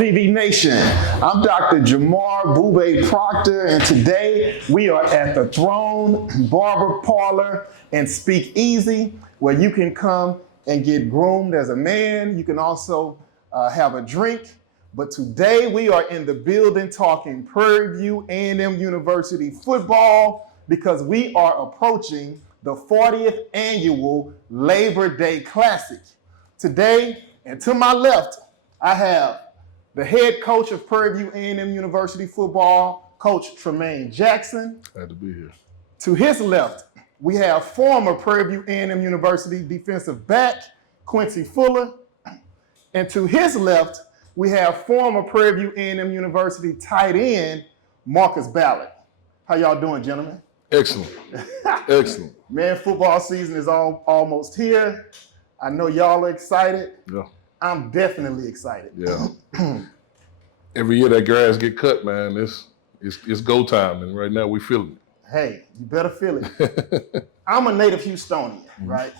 PV Nation? I'm Dr. Jamar Boubé Proctor, and today we are at the Throne Barber Parlor and Speak Easy, where you can come and get groomed as a man. You can also have a drink. But today we are in the building talking Prairie View A&M University football because we are approaching the 40th annual Labor Day Classic. Today, and to my left, I have the head coach of Prairie View A&M University football, Coach Tremaine Jackson. Glad to be here. To his left, we have former Prairie View A&M University defensive back, Quincy Fuller. And to his left, we have former Prairie View A&M University tight end, Marcus Ballard. How y'all doing, gentlemen? Excellent. Excellent. Man, football season is almost here. I know y'all are excited. Yeah. I'm definitely excited. Yeah. Every year that grass get cut, man, it's go time, and right now we feeling it. Hey, you better feel it. I'm a native Houstonian, right?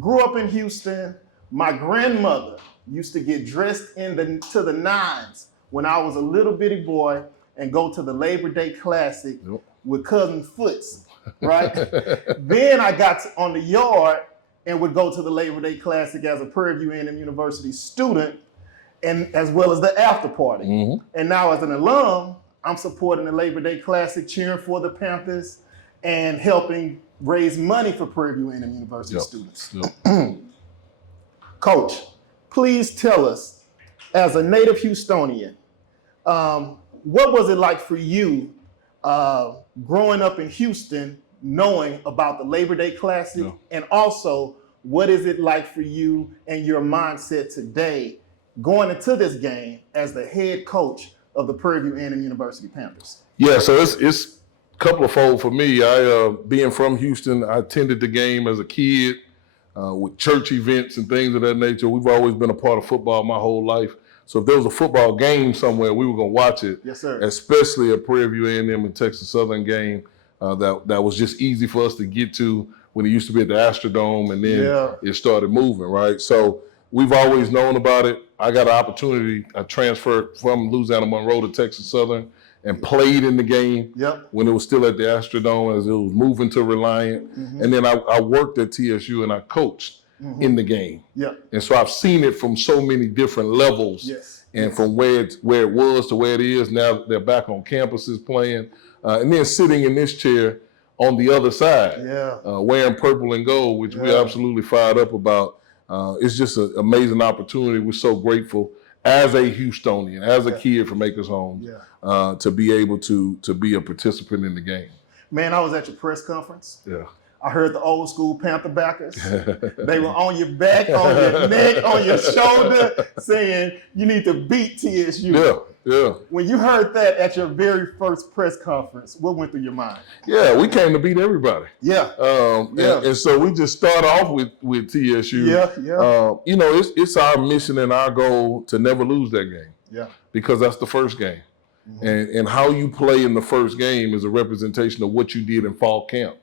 Grew up in Houston. My grandmother used to get dressed to the nines when I was a little bitty boy and go to the Labor Day Classic with Cousin Foots, right? Then I got on the yard and would go to the Labor Day Classic as a Prairie View A&M University student, and as well as the after party. And now as an alum, I'm supporting the Labor Day Classic, cheering for the Panthers, and helping raise money for Prairie View A&M University students. Coach, please tell us, as a native Houstonian, what was it like for you growing up in Houston, knowing about the Labor Day Classic, and also what is it like for you and your mindset today going into this game as the head coach of the Prairie View A&M University Panthers? Yeah, so it's a couple of fold for me. I being from Houston, I attended the game as a kid with church events and things of that nature. We've always been a part of football my whole life. So if there was a football game somewhere, we were going to watch it. Yes, sir. Especially a Prairie View A&M and Texas Southern game that was just easy for us to get to when it used to be at the Astrodome, and then it started moving, right? So we've always known about it. I got an opportunity. I transferred from Louisiana Monroe to Texas Southern and played in the game when it was still at the Astrodome as it was moving to Reliant. And then I worked at TSU and I coached in the game. And so I've seen it from so many different levels. And from where it was to where it is. Now they're back on campuses playing. And then sitting in this chair on the other side, wearing purple and gold, which we're absolutely fired up about. It's just an amazing opportunity. We're so grateful as a Houstonian, as a kid from Acres Homes, to be able to be a participant in the game. Man, I was at your press conference. I heard the old school Panther backers. They were on your back, on your neck, on your shoulder, saying you need to beat TSU. When you heard that at your very first press conference, what went through your mind? We came to beat everybody. And so we just start off with TSU. You know, it's our mission and our goal to never lose that game. Because that's the first game. And how you play in the first game is a representation of what you did in fall camp.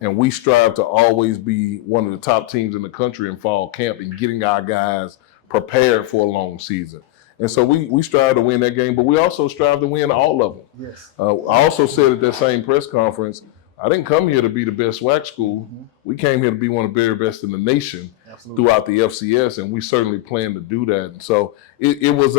And we strive to always be one of the top teams in the country in fall camp and getting our guys prepared for a long season. And so we strive to win that game, but we also strive to win all of them. I also said at that same press conference, I didn't come here to be the best WAC school. We came here to be one of the very best in the nation throughout the FCS, and we certainly plan to do that. And so it was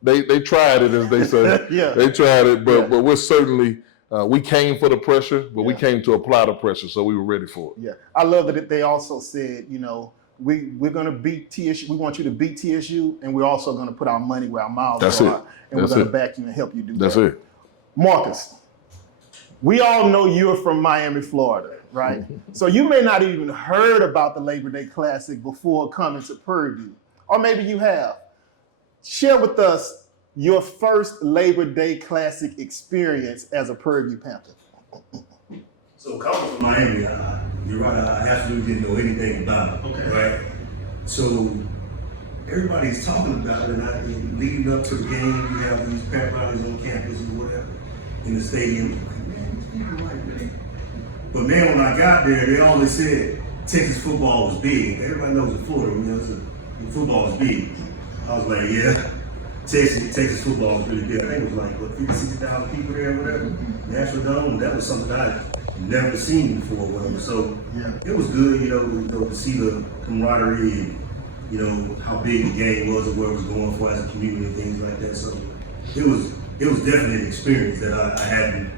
they tried it, as they say. They tried it, but we're certainly, we came for the pressure, but we came to apply the pressure, so we were ready for it. I love that they also said, you know, we're going to beat TSU. We want you to beat TSU, and we're also going to put our money where our mouths are, and we're going to back you and help you do that. That's it. Marcus, we all know you're from Miami, Florida, right? So you may not even heard about the Labor Day Classic before coming to Prairie View, or maybe you have. Share with us your first Labor Day Classic experience as a Prairie View Panther. So coming from Miami, you're right, I absolutely didn't know anything about it, right? So everybody's talking about it, and leading up to the game, you have these pep rallies on campus or whatever, in the stadium. But man, when I got there, they always said Texas football was big. Everybody knows in Florida, you know, football is big. I was like, yeah. Texas football was really good. I think it was like, what, 50, 60,000 people there or whatever. National Dome, that was something I'd never seen before or whatever. So it was good, to see the camaraderie and, how big the game was and where it was going for as a community and things like that. So it was definitely an experience that I hadn't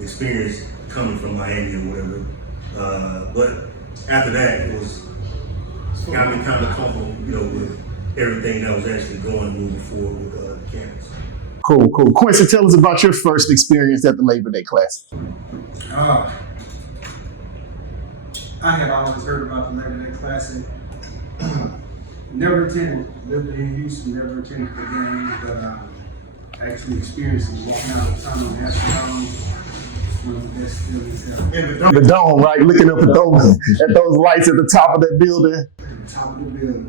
experienced coming from Miami or whatever. But after that, it got me kind of comfortable, with everything that was actually going moving forward with the campus. Cool. Quincy, tell us about your first experience at the Labor Day Classic. I had always heard about the Labor Day Classic. Never attended, lived in Houston, never attended the game, but actually experienced it walking out of the tunnel. That's one of the best feelings ever. The dome, right? Looking up at those lights at the top of that building. At the top of the building.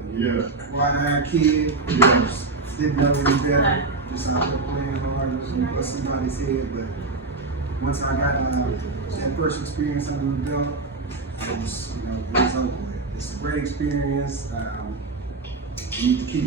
White-eyed kid, didn't know any better. Just out there playing hard and what somebody said. But once I got that first experience under the belt, it was over with. It's a great experience. We need to keep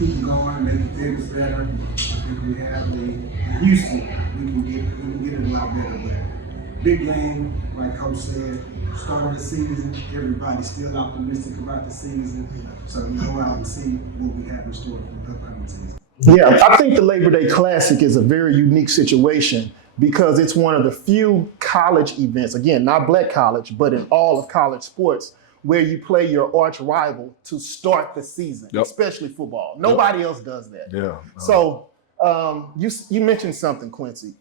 it going, make it bigger, better. I think we have in Houston, we can get it a lot better. But big game, like Coach said, start of the season, everybody's still optimistic about the season. So we go out and see what we have in store for the upcoming season. Yeah, I think the Labor Day Classic is a very unique situation because it's one of the few college events, again, not black college, but in all of college sports, where you play your arch rival to start the season, especially football. Nobody else does that. Yeah. So you mentioned something, Quincy.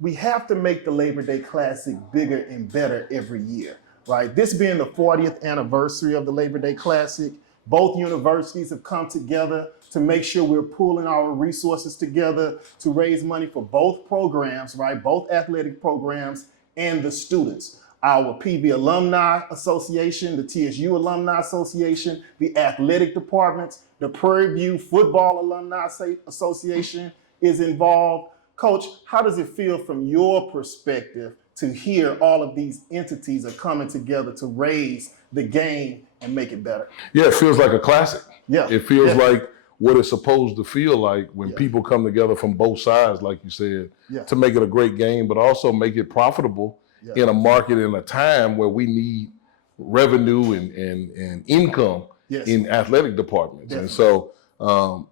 We have to make the Labor Day Classic bigger and better every year, right? This being the 40th anniversary of the Labor Day Classic, both universities have come together to make sure we're pooling our resources together to raise money for both programs, right? Both athletic programs and the students. Our PV Alumni Association, the TSU Alumni Association, the athletic departments, the Prairie View Football Alumni Association is involved. Coach, how does it feel from your perspective to hear all of these entities are coming together to raise the game and make it better? Yeah, it feels like a classic. Yeah. It feels like what it's supposed to feel like when people come together from both sides, like you said, to make it a great game, but also make it profitable in a market in a time where we need revenue and income in athletic departments. And so,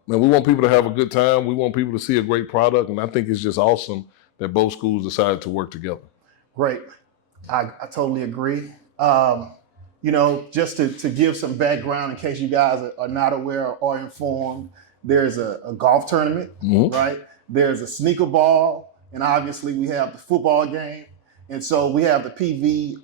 we want people to have a good time. We want people to see a great product. And I think it's just awesome that both schools decided to work together. Great. I totally agree. Just to give some background in case you guys are not aware or informed, there's a golf tournament, right? There's a sneaker ball, and obviously we have the football game. And so we have the PV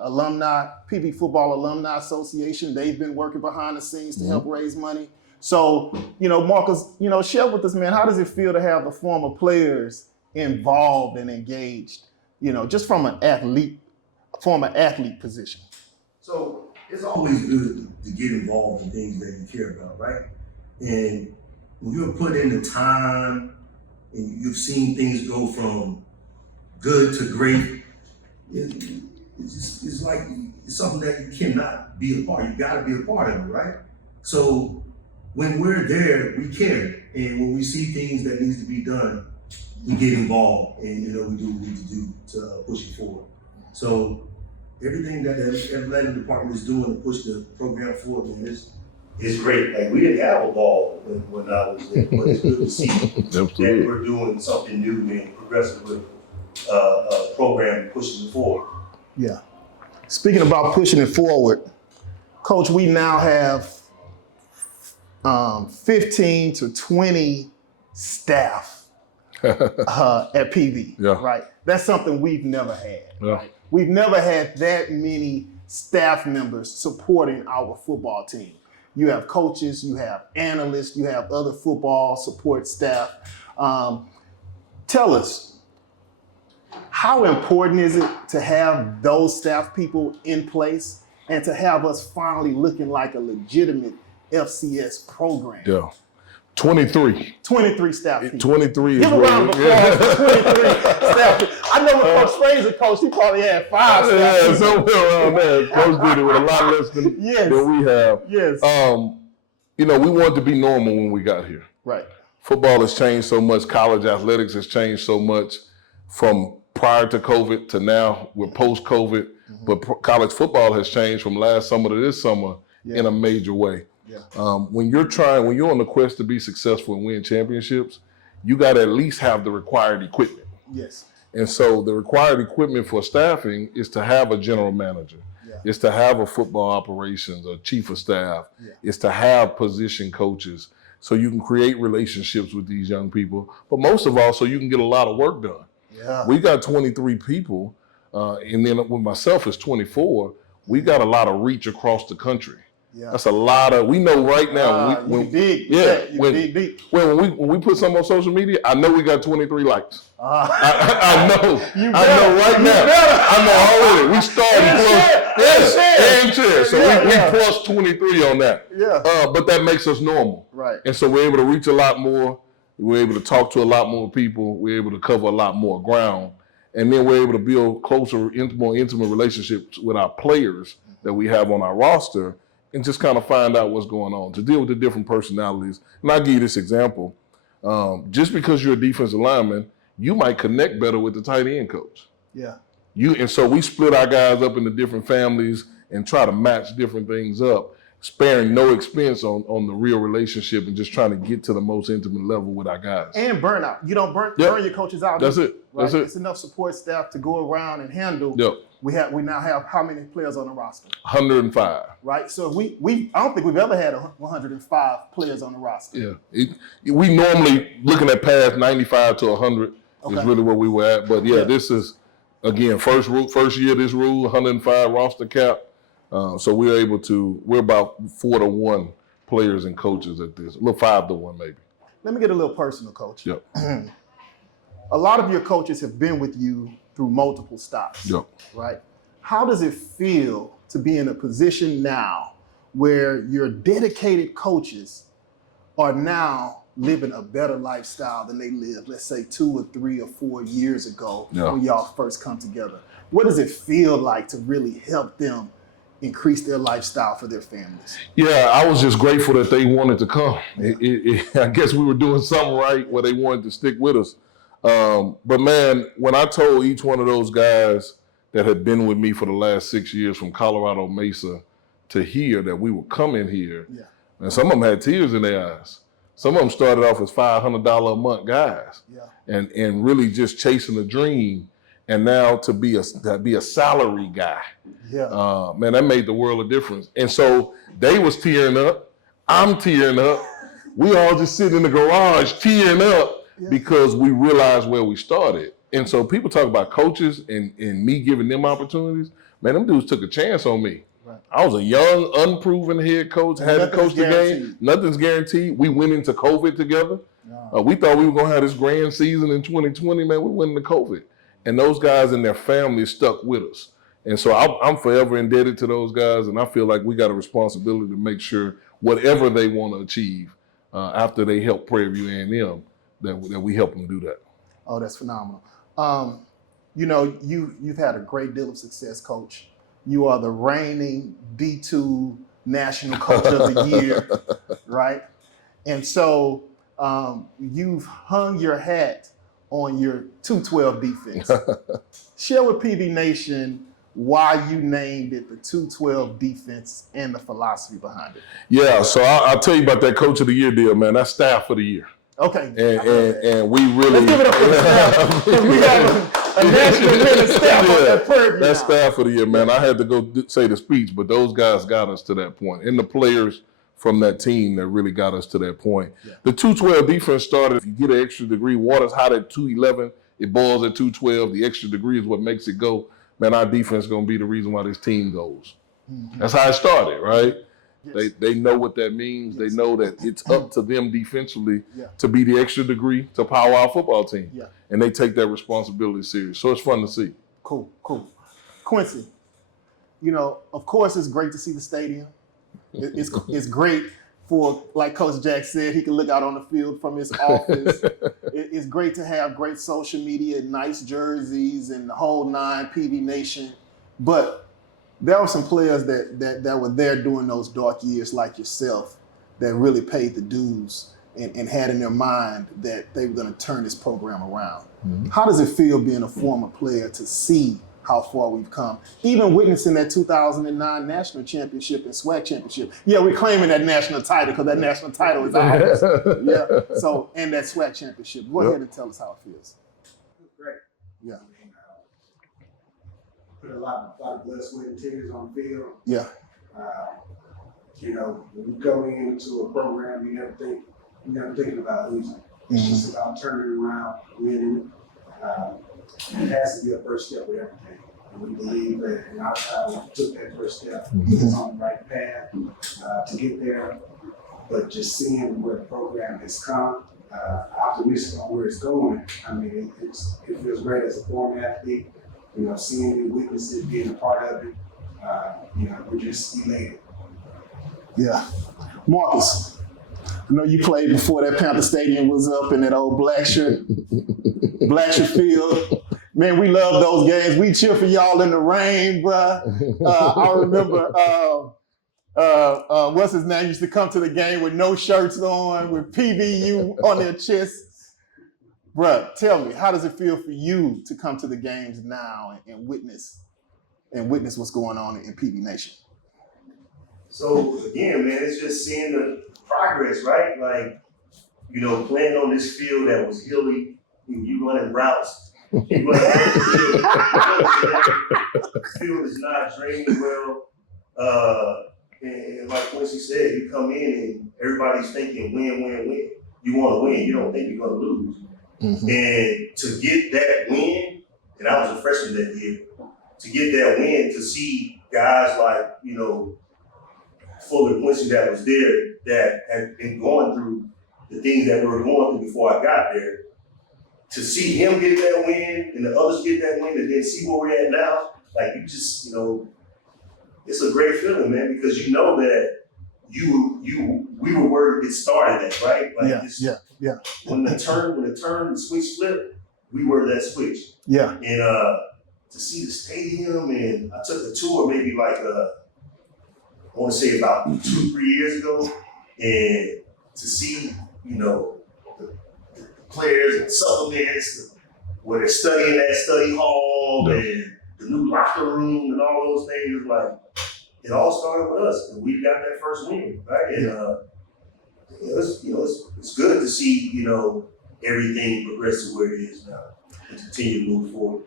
Football Alumni Association. They've been working behind the scenes to help raise money. So, Marcus, share with us, man, how does it feel to have the former players involved and engaged, just from an former athlete position? So it's always good to get involved in things that you care about, right? And when you're put in the time and you've seen things go from good to great, it's like it's something that you cannot be a part. You got to be a part of it, right? So when we're there, we care, and when we see things that needs to be done, we get involved, and we do what we need to do to push it forward. So everything that the athletic department is doing to push the program forward, man, it's great. Like, we didn't have a ball when I was there, but it's good to see that we're doing something new and progressive with a program pushing it forward. Yeah. Speaking about pushing it forward, Coach, we now have 15 to 20 staff at PV, right? That's something we've never had. Right? We've never had that many staff members supporting our football team. You have coaches, you have analysts, you have other football support staff. Tell us, how important is it to have those staff people in place and to have us finally looking like a legitimate FCS program? Yeah. 23 staff people. 23 Give is a round of applause for 23 staff people. I know when Coach Fraser coached, he probably had 5 staff people. Yeah, somewhere around there. Coach did it with a lot less than we have. Yes. We wanted to be normal when we got here. Right. football has changed so much. College athletics has changed so much from prior to COVID to now. We're post-COVID, but college football has changed from last summer to this summer in a major way. Yeah. When you're on the quest to be successful and win championships, you got to at least have the required equipment. Yes. And so the required equipment for staffing is to have a general manager. Yeah. It's to have a football operations, a chief of staff. Yeah. It's to have position coaches so you can create relationships with these young people. But most of all, so you can get a lot of work done. Yeah. We got 23 people, and then with myself is 24. We got a lot of reach across the country. Yeah. That's a lot of. We know right now when we put something on social media, I know we got 23 likes. I know. I know right now. I know already. We started and share. So we plus 23 on that. Yeah. But that makes us normal. Right. And so we're able to reach a lot more. We're able to talk to a lot more people. We're able to cover a lot more ground. And then we're able to build closer, more intimate relationships with our players that we have on our roster and just kind of find out what's going on, to deal with the different personalities. And I'll give you this example. Just because you're a defensive lineman, you might connect better with the tight end coach. Yeah. And so we split our guys up into different families and try to match different things up, sparing no expense on the real relationship and just trying to get to the most intimate level with our guys. And burnout. You don't burn your coaches out. That's it. Right? That's it. It's enough support staff to go around and handle. Yep. We now have how many players on the roster? 105. Right. So I don't think we've ever had 105 players on the roster. Yeah. We normally looking at past 95 to 100 is really where we were at. But this is again first year this rule, 105 roster cap. So we're about 4-to-1 players and coaches at this. A little 5-to-1 maybe. Let me get a little personal, Coach. Yep. A lot of your coaches have been with you through multiple stops. Yep. Right? How does it feel to be in a position now where your dedicated coaches are now living a better lifestyle than they lived, let's say 2 or 3 or 4 years ago when y'all first come together? What does it feel like to really help them increase their lifestyle for their families? Yeah, I was just grateful that they wanted to come. I guess we were doing something right where they wanted to stick with us. But man, when I told each one of those guys that had been with me for the last 6 years from Colorado Mesa to here that we were coming here, and some of them had tears in their eyes. Some of them started off as $500 a month guys, and really just chasing a dream. And now to be a salary guy, man, that made the world a difference. And so they was tearing up, I'm tearing up. We all just sit in the garage tearing up because we realized where we started. And so people talk about coaches and me giving them opportunities. Man, them dudes took a chance on me. Right. I was a young, unproven head coach, had to coach the game. Nothing's guaranteed. We went into COVID together. We thought we were going to have this grand season in 2020. Man, we went into COVID. And those guys and their families stuck with us. And so I'm forever indebted to those guys. And I feel like we got a responsibility to make sure whatever they want to achieve after they help Prairie A&M, that we help them do that. Oh, that's phenomenal. You've had a great deal of success, Coach. You are the reigning D2 National Coach of the Year, right? And so you've hung your hat on your 212 defense. Share with PB Nation why you named it the 212 defense and the philosophy behind it. Yeah, so I'll tell you about that Coach of the Year deal, man. That's staff of the year. Okay. And we really... Let's give it up for the staff. We have a national winning staff at Prairie. That's staff of the year, man. I had to go say the speech, but those guys got us to that point. And the players from that team that really got us to that point. Yeah. The 212 defense started, if you get an extra degree, water's hot at 211, it boils at 212. The extra degree is what makes it go. Man, our defense is going to be the reason why this team goes. Mm-hmm. That's how it started, right? Yes. They know what that means. Yes. They know that it's up to them defensively to be the extra degree to power our football team. Yeah. And they take that responsibility serious. So it's fun to see. Cool. Quincy, of course it's great to see the stadium. It's great for, like Coach Jack said, he can look out on the field from his office. It's great to have great social media, nice jerseys, and the whole 9 PV Nation. But there were some players that were there during those dark years, like yourself, that really paid the dues and had in their mind that they were going to turn this program around. How does it feel being a former player to see how far we've come? Even witnessing that 2009 national championship and SWAC championship. Yeah, we're claiming that national title because that national title is ours. Yeah. So, and that SWAC championship. Go ahead and tell us how it feels. Great. Yeah. Put a lot of blood, sweat, and tears on the field. Yeah. You know, when you go into a program, you're never thinking about losing. It's just about turning around, winning. It has to be a first step with everything. And we believe that in our time, we took that first step. It's on the right path to get there. But just seeing where the program has come, optimistic on where it's going, I mean, it feels great as a former athlete. You know, seeing and witnessing it, being a part of it, you know, we're just elated. Yeah. Marcus, I know you played before that Panther Stadium was up in that old Blackshirt field. Man, we love those games. We cheer for y'all in the rain, bruh. I remember, what's his name, used to come to the game with no shirts on, with PVU on their chests. Bruh, tell me, how does it feel for you to come to the games now and witness what's going on in PV Nation? So again, man, it's just seeing the progress, right? Like, you know, playing on this field that was hilly, you running routes, you running the field is not draining well. And like Quincy said, you come in and everybody's thinking win, win, win. You want to win, you don't think you're going to lose. And to get that win, and I was a freshman that year, to get that win, to see guys like, you know, Fuller Quincy that was there that had been going through the things that we were going through before I got there, to see him get that win and the others get that win and then see where we're at now, like you just, you know, it's a great feeling, man, because you know that we were where it started at, right? Like yeah. When the switch flipped, we were that switch. Yeah. And to see the stadium, and I took a tour maybe like I want to say about 2-3 years ago, and to see, you know, the players and supplements, where they're studying that study hall and the new locker room and all those things, like it all started with us, and we got that first win, right? And it's good to see, you know, everything progress to where it is now and continue to move forward.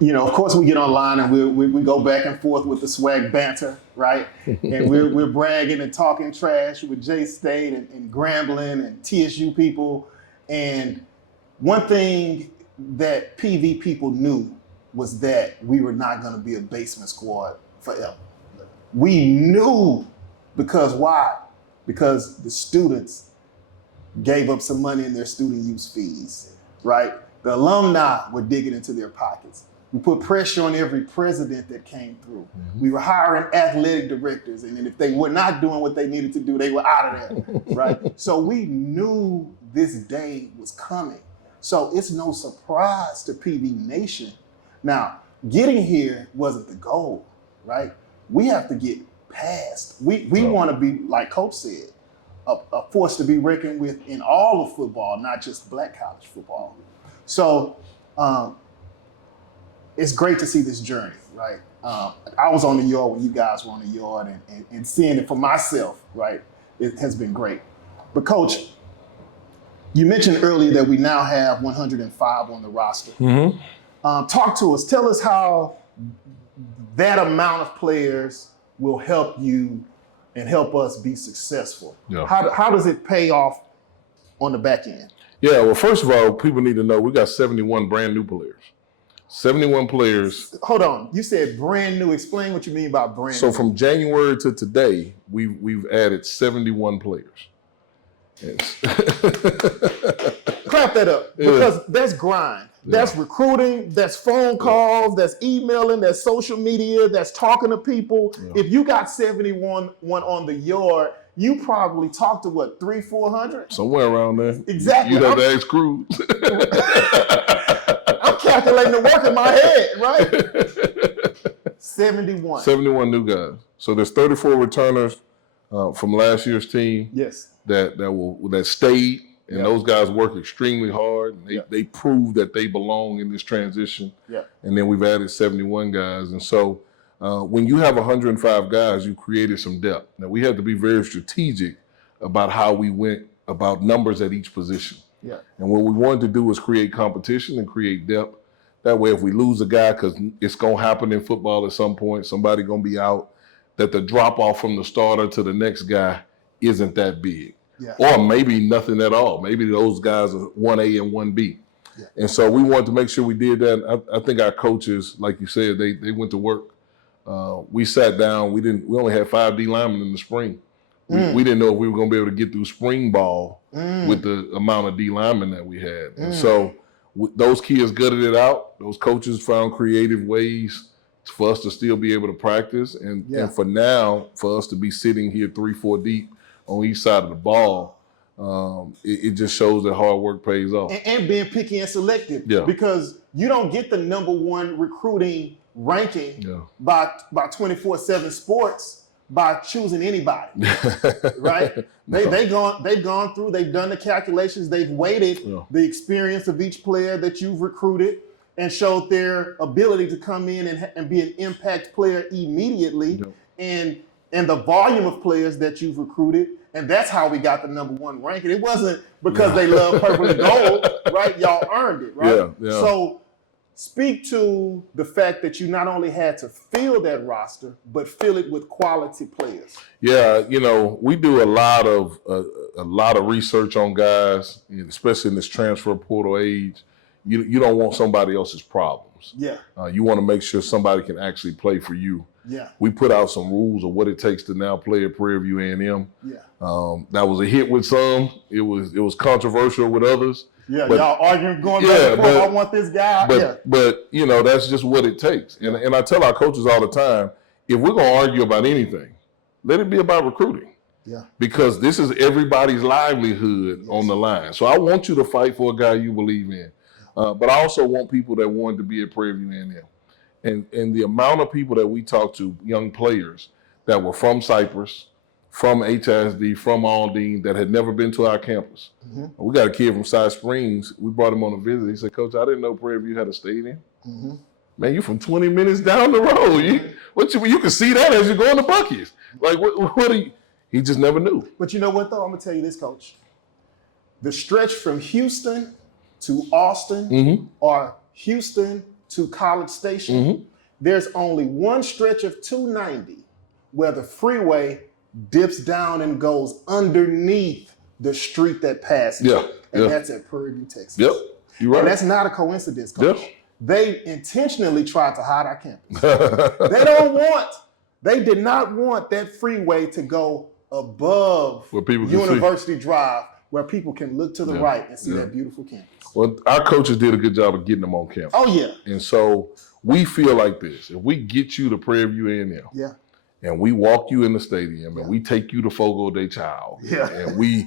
Of course we get online and we go back and forth with the swag banter, right? And we're bragging and talking trash with J-State and Grambling and TSU people. And one thing that PV people knew was that we were not going to be a basement squad forever. We knew, because why? Because the students gave up some money in their student use fees, right? The alumni were digging into their pockets. We put pressure on every president that came through. We were hiring athletic directors, and then if they were not doing what they needed to do, they were out of there, right? So we knew this day was coming. So it's no surprise to PV Nation. Now, getting here wasn't the goal, right? We have to get past. We want to be, like Coach said, a force to be reckoned with in all of football, not just Black college football. So it's great to see this journey, right? I was on the yard when you guys were on the yard, and seeing it for myself, right, it has been great. But Coach, you mentioned earlier that we now have 105 on the roster. Talk to us. Tell us how that amount of players will help you and help us be successful. Yeah. How does it pay off on the back end? Yeah, well, first of all, people need to know we got 71 brand new players. 71 players. Hold on. You said brand new. Explain what you mean by brand new. So from January to today, we've added 71 players. Yes. Clap that up, because that's grind. That's recruiting, that's phone calls, that's emailing, that's social media, that's talking to people. If you got 71 on the yard, you probably talked to what, 300-400? Somewhere around there. Exactly. You'd have to ask Cruz. I'm calculating the work in my head, right? 71. 71 new guys. So there's 34 returners, from last year's team. Yes. That stayed, and those guys work extremely hard. And they prove that they belong in this transition. Yeah. And then we've added 71 guys, and so when you have 105 guys, you created some depth. Now we had to be very strategic about how we went about numbers at each position. Yeah. And what we wanted to do was create competition and create depth. That way, if we lose a guy, because it's going to happen in football at some point, somebody going to be out, that the drop off from the starter to the next guy isn't that big. Yeah. Or maybe nothing at all. Maybe those guys are 1A and 1B. Yeah. And so we wanted to make sure we did that. I think our coaches, like you said, they went to work. We sat down. We only had 5 D linemen in the spring. We didn't know if we were going to be able to get through spring ball with the amount of D linemen that we had. And so those kids gutted it out. Those coaches found creative ways for us to still be able to practice. And for now, for us to be sitting here 3-4 deep on each side of the ball, it just shows that hard work pays off. And being picky and selective. Yeah. Because you don't get the #1 recruiting ranking by 24/7 Sports by choosing anybody, right? They've gone through, they've done the calculations, they've weighted the experience of each player that you've recruited and showed their ability to come in and be an impact player immediately, and the volume of players that you've recruited, and that's how we got the #1 ranking. It wasn't because they love purple and gold, right? Y'all earned it, right? Yeah. So speak to the fact that you not only had to fill that roster, but fill it with quality players. Yeah, we do a lot of research on guys, especially in this transfer portal age. You don't want somebody else's problems. Yeah. You want to make sure somebody can actually play for you. Yeah. We put out some rules of what it takes to now play at Prairie View A&M. Yeah. That was a hit with some. It was controversial with others. Yeah, but, y'all arguing going back and forth. I want this guy. But that's just what it takes. And I tell our coaches all the time, if we're gonna argue about anything, let it be about recruiting. Yeah. Because this is everybody's livelihood on the line. So I want you to fight for a guy you believe in. But I also want people that want to be at Prairie View A&M. And the amount of people that we talk to, young players that were from Cypress, from HISD, from Aldine, that had never been to our campus. Mm-hmm. We got a kid from Side Springs. We brought him on a visit. He said, "Coach, I didn't know Prairie View had a stadium." Mm-hmm. Man, you from 20 minutes down the road. You can see that as you go in the Buc-ee's. Like, what are you? He just never knew. But you know what, though? I'm going to tell you this, Coach. The stretch from Houston to Austin or Houston to College Station, there's only one stretch of 290 where the freeway dips down and goes underneath the street that passes. And that's at Prairie View, Texas. Yep, you're right. And that's not a coincidence, Coach. Yep. They intentionally tried to hide our campus. They did not want that freeway to go above University Drive, where people can look to the right and see that beautiful campus. Well, our coaches did a good job of getting them on campus. Oh, yeah. And so we feel like this. If we get you to Prairie View A&M, and we walk you in the stadium, and we take you to Fogo de Chao, and we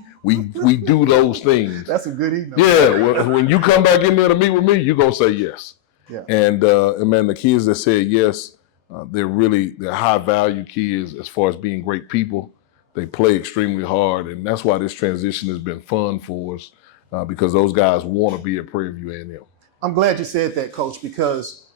do those things. That's a good email. Yeah, when you come back in there to meet with me, you're going to say yes. Yeah. And man, the kids that said yes, they're high value kids as far as being great people. They play extremely hard, and that's why this transition has been fun for us, because those guys want to be at Prairie View A&M. I'm glad you said that, Coach, because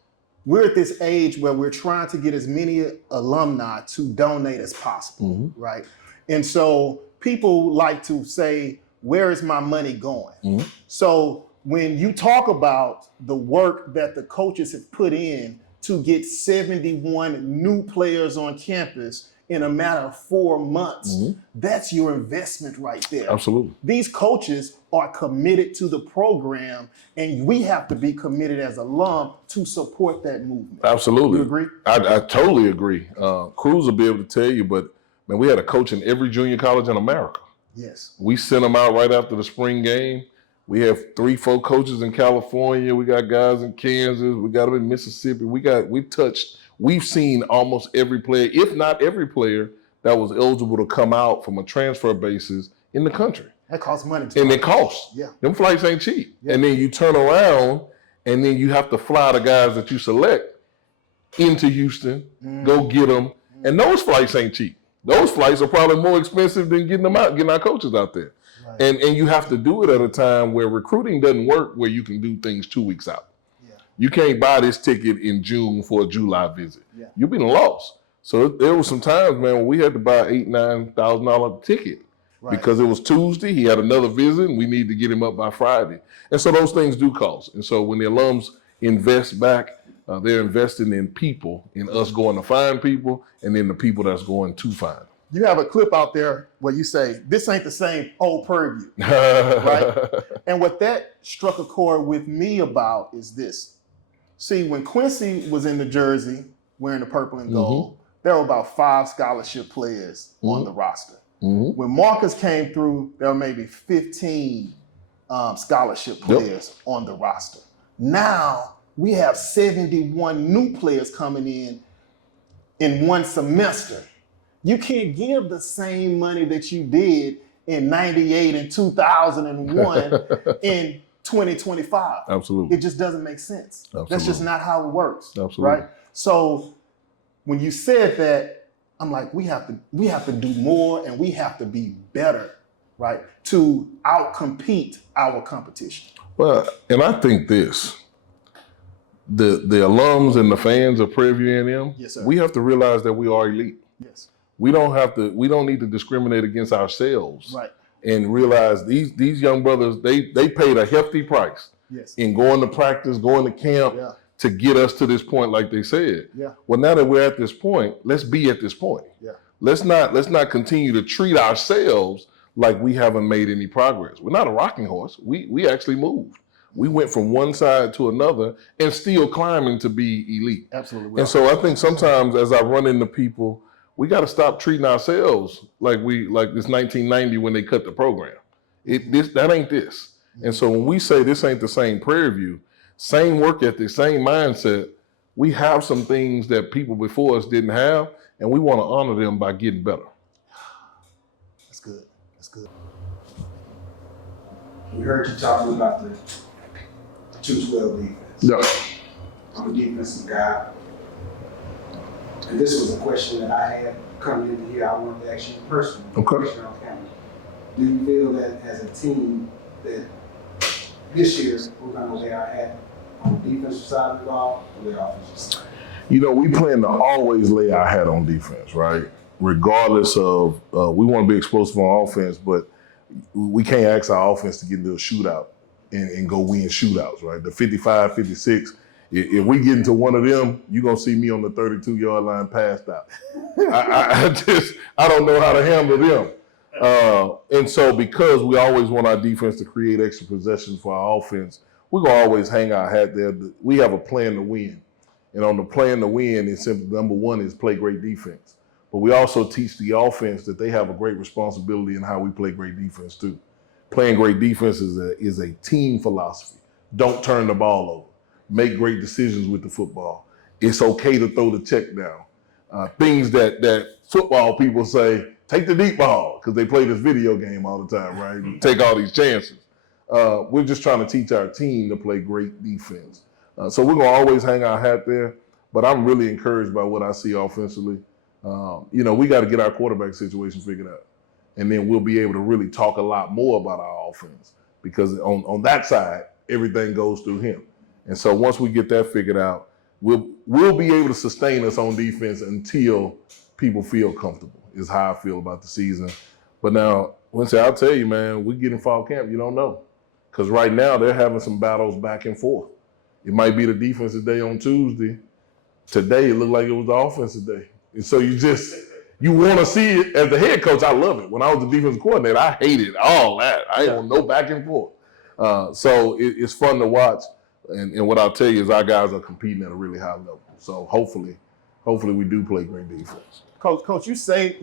we're at this age where we're trying to get as many alumni to donate as possible, right? And so people like to say, where is my money going? So when you talk about the work that the coaches have put in to get 71 new players on campus in a matter of 4 months, that's your investment right there. Absolutely. These coaches are committed to the program, and we have to be committed as alum to support that movement. Absolutely. You agree? I totally agree. Cruz will be able to tell you, but man, we had a coach in every junior college in America. Yes. We sent them out right after the spring game. We have 3-4 coaches in California. We got guys in Kansas. We got them in Mississippi. We've seen almost every player, if not every player, that was eligible to come out from a transfer basis in the country. That costs money. And it costs. Yeah. Them flights ain't cheap. Yeah. And then you turn around and then you have to fly the guys that you select into Houston, go get them. And those flights ain't cheap. Those flights are probably more expensive than getting our coaches out there. Right. And you have to do it at a time where recruiting doesn't work, where you can do things 2 weeks out. Yeah. You can't buy this ticket in June for a July visit. Yeah. You've been lost. So there were some times, man, when we had to buy $8,000-9,000 ticket. Right. Because it was Tuesday, he had another visit, and we need to get him up by Friday. And so those things do cost. And so when the alums invest back, they're investing in people, in us going to find people, and then the people that's going to find them. You have a clip out there where you say, this ain't the same old Prairie View, right? And what that struck a chord with me about is this. See, when Quincy was in the jersey wearing the purple and gold, there were about 5 scholarship players on the roster. When Marcus came through, there were maybe 15 scholarship players on the roster. Now we have 71 new players coming in one semester. You can't give the same money that you did in 98 and 2001 in 2025. Absolutely. It just doesn't make sense. Absolutely. That's just not how it works. Absolutely. Right? So when you said that, I'm like, we have to do more and we have to be better, right? To outcompete our competition. Well, and I think this, the alums and the fans of Prairie View A&M, yes, we have to realize that we are elite. Yes. We don't need to discriminate against ourselves. Right. And realize these young brothers, they paid a hefty price. Yes. In going to practice, going to camp, yeah, to get us to this point, like they said. Yeah. Well, now that we're at this point, let's be at this point. Yeah. Let's not continue to treat ourselves like we haven't made any progress. We're not a rocking horse. We actually moved. We went from one side to another and still climbing to be elite. Absolutely. And so I think sometimes as I run into people, we got to stop treating ourselves like this 1990 when they cut the program. That ain't this. And so when we say this ain't the same Prairie View, same work ethic, same mindset, we have some things that people before us didn't have, and we want to honor them by getting better. That's good. That's good. We heard you talking about the 212 defense. Yeah. I'm a defensive guy. And this was a question that I had coming into here. I wanted to ask you personally. Okay. Do you feel that as a team that this year we're going to lay our hat on the defensive side of the ball or the offensive side? You know, we plan to always lay our hat on defense, right? Regardless of, we want to be explosive on offense, but we can't ask our offense to get into a shootout and go win shootouts, right? The 55, 56, if we get into one of them, you're going to see me on the 32-yard line passed out. I don't know how to handle them. And so because we always want our defense to create extra possessions for our offense, we're going to always hang our hat there. We have a plan to win. And on the plan to win, it's simply, number one is play great defense. But we also teach the offense that they have a great responsibility in how we play great defense too. Playing great defense is a team philosophy. Don't turn the ball over. Make great decisions with the football. It's okay to throw the check down. Things that football people say, take the deep ball, because they play this video game all the time, right? You take all these chances. We're just trying to teach our team to play great defense. So we're going to always hang our hat there, but I'm really encouraged by what I see offensively. We got to get our quarterback situation figured out, and then we'll be able to really talk a lot more about our offense, because on that side, everything goes through him. And so once we get that figured out, we'll be able to sustain us on defense until people feel comfortable, is how I feel about the season. But now, Wednesday, I'll tell you, man, we get in fall camp, you don't know. Because right now, they're having some battles back and forth. It might be the defensive day on Tuesday. Today, it looked like it was the offensive day. And so you want to see it. As the head coach, I love it. When I was the defensive coordinator, I hated all that. I didn't want no back and forth. So it's fun to watch. And what I'll tell you is our guys are competing at a really high level. So hopefully we do play great defense. Coach, you say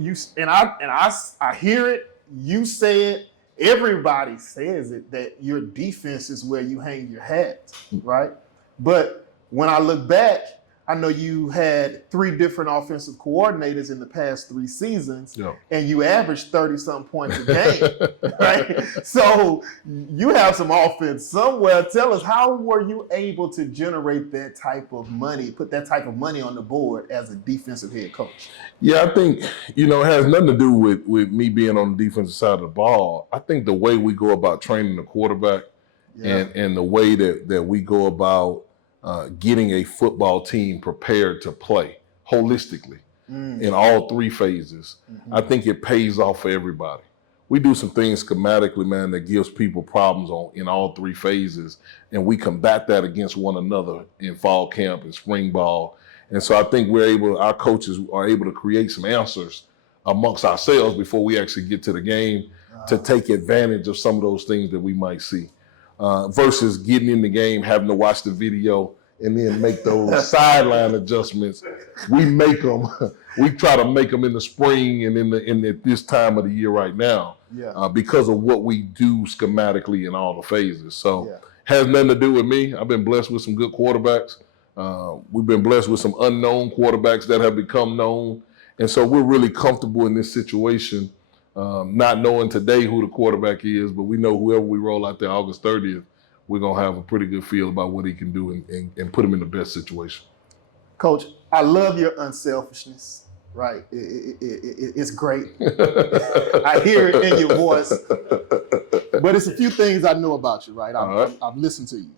I hear it. You say it. Everybody says it, that your defense is where you hang your hat, right? But when I look back, I know you had 3 different offensive coordinators in the past 3 seasons, and you averaged 30-something points a game, right? So you have some offense somewhere. Tell us, how were you able to generate that type of money, put that type of money on the board as a defensive head coach? Yeah, I think, it has nothing to do with me being on the defensive side of the ball. I think the way we go about training the quarterback and the way that we go about getting a football team prepared to play holistically in all 3 phases, I think it pays off for everybody. We do some things schematically, man, that gives people problems in all 3 phases, and we combat that against one another in fall camp and spring ball. And so I think our coaches are able to create some answers amongst ourselves before we actually get to the game to take advantage of some of those things that we might see. Versus getting in the game, having to watch the video, and then make those sideline adjustments. We try to make them in the spring and at this time of the year right now, because of what we do schematically in all the phases. So has nothing to do with me. I've been blessed with some good quarterbacks. We've been blessed with some unknown quarterbacks that have become known. And so we're really comfortable in this situation. Not knowing today who the quarterback is, but we know whoever we roll out there August 30th, we're going to have a pretty good feel about what he can do and put him in the best situation. Coach, I love your unselfishness, right? It's great. I hear it in your voice. But it's a few things I know about you, right? I've listened to you.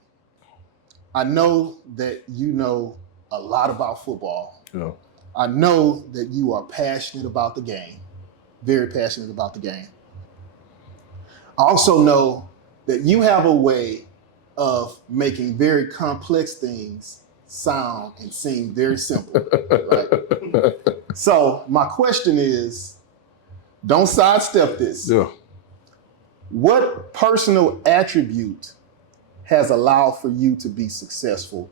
I know that you know a lot about football. Yeah. I know that you are passionate about the game. Very passionate about the game. I also know that you have a way of making very complex things sound and seem very simple, right? So my question is, don't sidestep this. Yeah. What personal attribute has allowed for you to be successful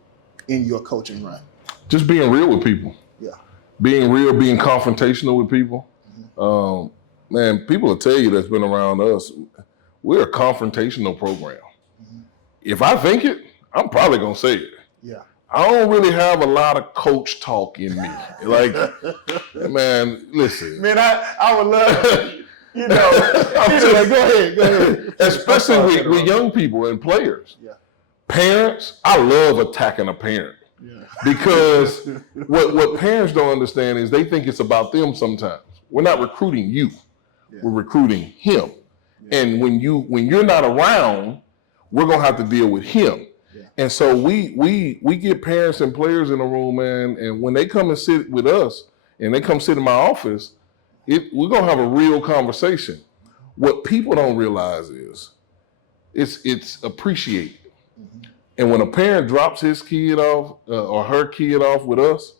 in your coaching run? Just being real with people. Yeah. Being real, being confrontational with people. Man, people will tell you that's been around us, we're a confrontational program. If I think it, I'm probably going to say it. Yeah. I don't really have a lot of coach talk in me. Like, man, listen. Man, I would love, go ahead. Especially with young people and players. Yeah. Parents, I love attacking a parent. Yeah. Because what parents don't understand is they think it's about them sometimes. We're not recruiting you. Yeah. We're recruiting him. Yeah. And when you're not around, we're gonna have to deal with him. Yeah. And so we get parents and players in the room, man, and when they come and sit with us and they come sit in my office, we're gonna have a real conversation. What people don't realize is it's appreciated. And when a parent drops his kid off or her kid off with us,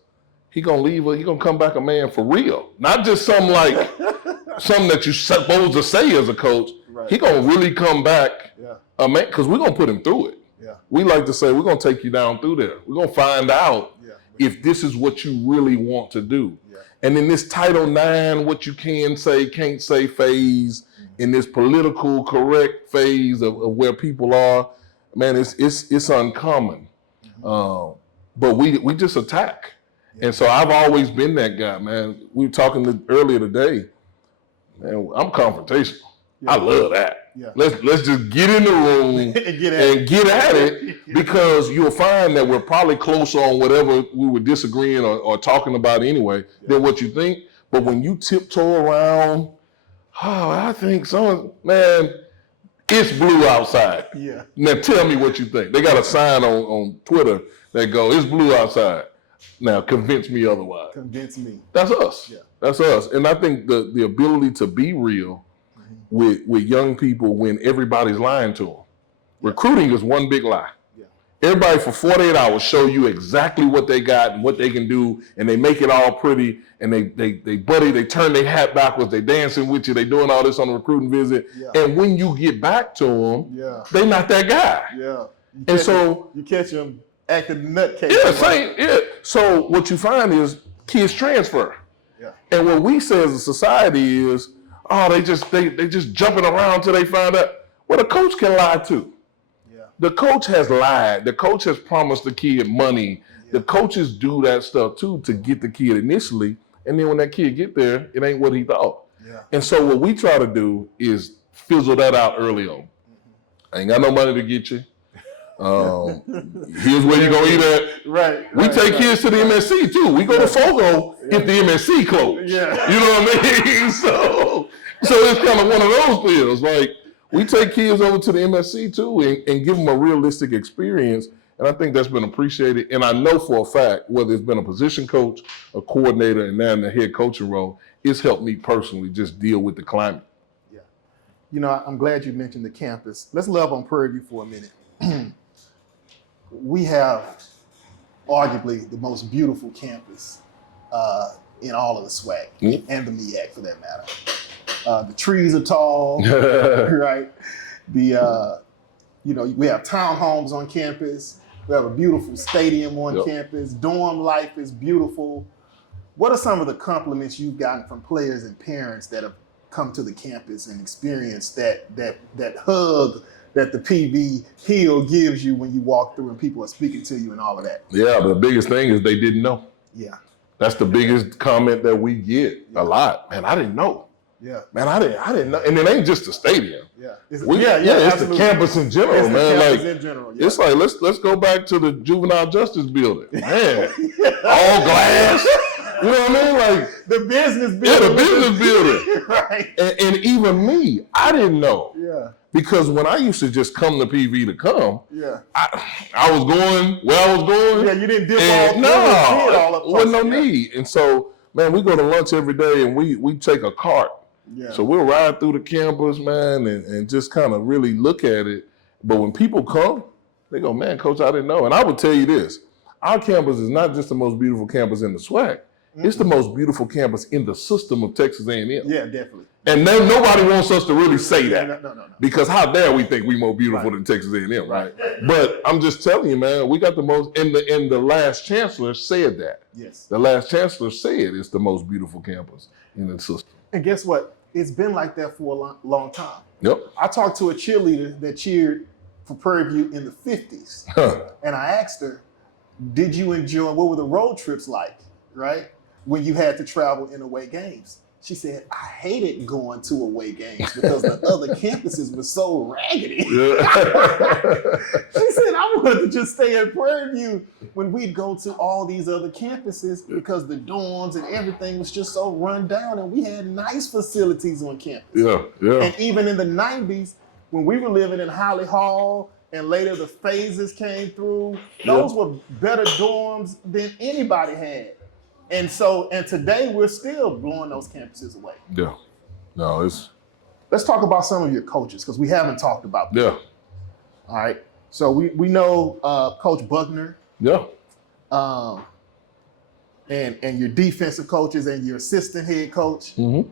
he gonna leave. He gonna come back a man for real, not just something that you're supposed to say as a coach. Right. He gonna really come back a man, because we're gonna put him through it. Yeah. We like to say we're gonna take you down through there. We're gonna find out if this is what you really want to do. Yeah. And in this Title IX, what you can say, can't say phase, in this political correct phase of where people are, man, it's uncommon. But we just attack. And so I've always been that guy, man. We were talking earlier today, man, I'm confrontational. Yeah. I love that. Yeah. Let's just get in the room and get at it, because you'll find that we're probably closer on whatever we were disagreeing or talking about anyway than what you think. But when you tiptoe around, I think man, it's blue outside. Yeah. Now tell me what you think. They got a sign on Twitter that goes, it's blue outside. Now convince me otherwise. Convince me. That's us. Yeah. That's us. And I think the ability to be real with young people when everybody's lying to them. Recruiting is one big lie. Yeah. Everybody for 48 hours show you exactly what they got and what they can do, and they make it all pretty, and they turn their hat backwards, they dancing with you, they doing all this on a recruiting visit, and when you get back to them, they not that guy. Yeah. You catch them acting nutcase. So what you find is kids transfer. Yeah. And what we say as a society is, they just jumping around till they find out. Well, the coach can lie too. Yeah. The coach has lied. The coach has promised the kid money The coaches do that stuff too to get the kid initially, and then when that kid get there, it ain't what he thought. Yeah. And so what we try to do is fizzle that out early on. I ain't got no money to get you. Here's where you gonna eat at. Right. We take kids to the MSC too. We go to Fogo if the MSC closed. Yeah. You know what I mean? So it's kind of one of those deals. Like we take kids over to the MSC too and give them a realistic experience. And I think that's been appreciated. And I know for a fact, whether it's been a position coach, a coordinator, and now in the head coaching role, it's helped me personally just deal with the climate. Yeah. You know, I'm glad you mentioned the campus. Let's love on Prairie View for a minute. We have arguably the most beautiful campus in all of the SWAC and the MEAC for that matter. The trees are tall, right? We have townhomes on campus. We have a beautiful stadium on campus. Dorm life is beautiful. What are some of the compliments you've gotten from players and parents that have come to the campus and experienced that hug that the PV Hill gives you when you walk through and people are speaking to you and all of that? Yeah, but the biggest thing is they didn't know. Yeah. That's the biggest comment that we get a lot. Man, I didn't know. Yeah. Man, I didn't know. And it ain't just the stadium. Yeah. It's the campus in general, man. It's like let's go back to the juvenile justice building. Man. All glass. You know what I mean? Like the business building. Yeah, the business building. Right. And even me, I didn't know. Yeah. Because when I used to just come to PV to come, I was going where I was going. Yeah, you didn't dip all up. Wasn't no need. And so, man, we go to lunch every day and we take a cart. Yeah. So we'll ride through the campus, man, and just kind of really look at it. But when people come, they go, man, Coach, I didn't know. And I would tell you this, our campus is not just the most beautiful campus in the SWAC. Mm-hmm. It's the most beautiful campus in the system of Texas A&M. Yeah, definitely. And then nobody wants us to really say that. No. Because how dare we think we more beautiful than Texas A&M, right? But I'm just telling you, man, we got the most, and the last chancellor said that. Yes. The last chancellor said it's the most beautiful campus in the system. And guess what? It's been like that for a long time. Yep. I talked to a cheerleader that cheered for Prairie View in the 50s. And I asked her, did you enjoy, what were the road trips like, right? When you had to travel in away games. She said, I hated going to away games because the other campuses were so raggedy. Yeah. She said, I wanted to just stay at Prairie View when we'd go to all these other campuses because the dorms and everything was just so run down and we had nice facilities on campus. Yeah. And even in the 90s, when we were living in Holly Hall and later the phases came through, those were better dorms than anybody had. And today we're still blowing those campuses away. Yeah. No, Let's talk about some of your coaches because we haven't talked about them. Yeah. All right. So we know Coach Buckner. Yeah. And your defensive coaches and your assistant head coach. Mm-hmm.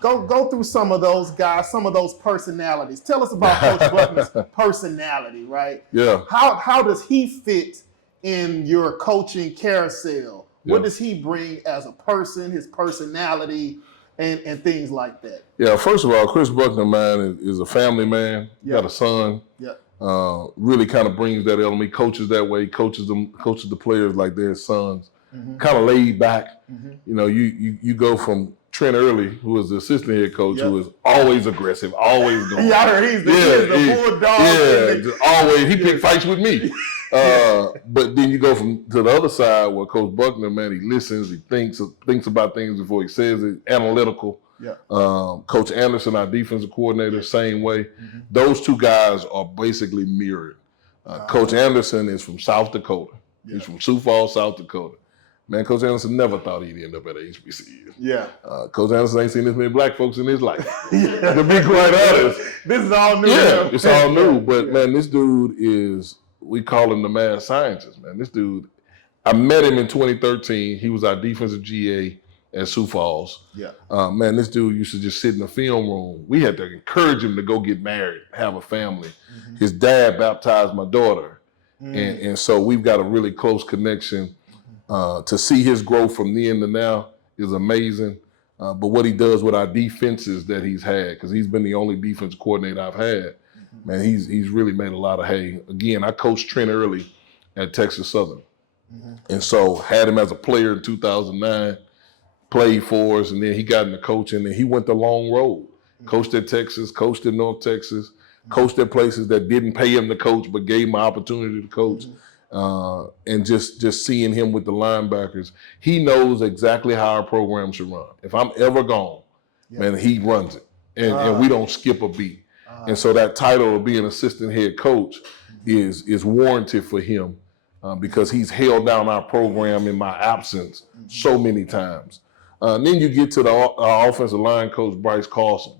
Go through some of those guys, some of those personalities. Tell us about Coach Buckner's personality, right? Yeah. How does he fit in your coaching carousel? What does he bring as a person, his personality, and things like that? Yeah, first of all, Chris Buckner, man, is a family man. Got a son. Yeah. Really kind of brings that element. Coaches that way, coaches the players like their sons. Mm-hmm. Kind of laid back. Mm-hmm. You know, you go from Trent Early, who was the assistant head coach, who was always aggressive, always going. Yeah, I heard he's the bulldog. Yeah, just always. He picked fights with me. But then you go to the other side where Coach Buckner, man, he listens, he thinks about things before he says it, analytical. Yeah. Coach Anderson, our defensive coordinator, same way. Mm-hmm. Those two guys are basically mirrored. Coach Anderson is from South Dakota. Yeah. He's from Sioux Falls, South Dakota. Man, Coach Anderson never thought he'd end up at a HBCU. Yeah. Coach Anderson ain't seen this many black folks in his life. To be quite honest. This is all new. Yeah, it's all new. But man, this dude is, we call him the mad scientist, man. This dude, I met him in 2013. He was our defensive GA at Sioux Falls. Yeah. Man, this dude used to just sit in the film room. We had to encourage him to go get married, have a family. Mm-hmm. His dad baptized my daughter. Mm-hmm. And so we've got a really close connection. To see his growth from then to now is amazing. But what he does with our defenses that he's had, because he's been the only defense coordinator I've had, man, he's really made a lot of hay. Again, I coached Trent Early at Texas Southern. And so had him as a player in 2009, played for us, and then he got into coaching, and he went the long road. Coached at Texas, coached at North Texas, coached at places that didn't pay him to coach but gave him an opportunity to coach. And just seeing him with the linebackers, he knows exactly how our program should run. If I'm ever gone, man, he runs it. And we don't skip a beat. And so that title of being assistant head coach is warranted for him because he's held down our program in my absence so many times. And then you get to the offensive line coach, Bryce Carlson.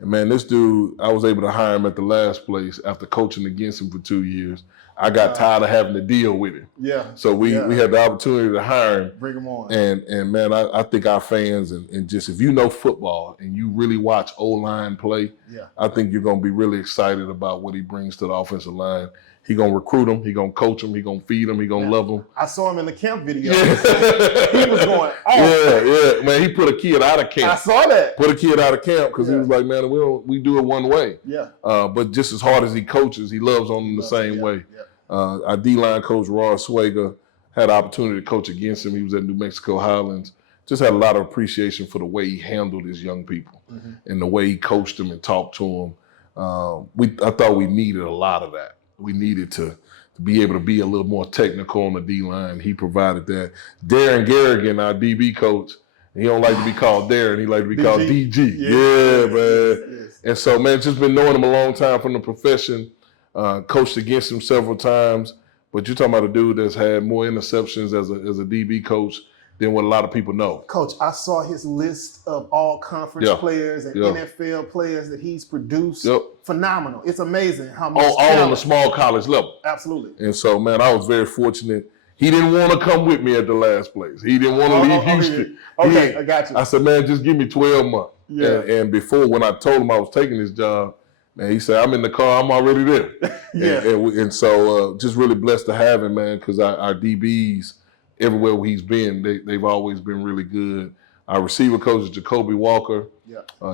And man, this dude, I was able to hire him at the last place after coaching against him for 2 years. I got tired of having to deal with him. So we had the opportunity to hire him. Bring him on. And man, I think our fans and just if you know football and you really watch O-line play, I think you're going to be really excited about what he brings to the offensive line. He gonna recruit them. He gonna coach them. He gonna feed them. He gonna love them. I saw him in the camp video. He was going off. Man. He put a kid out of camp. I saw that. Put a kid out of camp because he was like, man, we do it one way. But just as hard as he coaches, he loves on them the same way. Our D-line coach, Ross Swagger, had the opportunity to coach against him. He was at New Mexico Highlands. Just had a lot of appreciation for the way he handled his young people and the way he coached them and talked to them. I thought we needed a lot of that. We needed to be able to be a little more technical on the D-line. He provided that. Darren Garrigan, our DB coach, he don't like to be called Darren. He like to be called DG. Man. And so, man, just been knowing him a long time from the profession. Coached against him several times. But you're talking about a dude that's had more interceptions as a DB coach than what a lot of people know. Coach, I saw his list of all conference players and NFL players that he's produced. Phenomenal. It's amazing how much all on the small college level. Absolutely. And so, man, I was very fortunate. He didn't want to come with me at the last place. He didn't want to leave Houston. I got you. I said, man, just give me 12 months. And before, when I told him I was taking this job, man, he said, I'm in the car. I'm already there. And so just really blessed to have him, man, because our DBs, everywhere where he's been, they've always been really good. Our receiver coach is Jacoby Walker.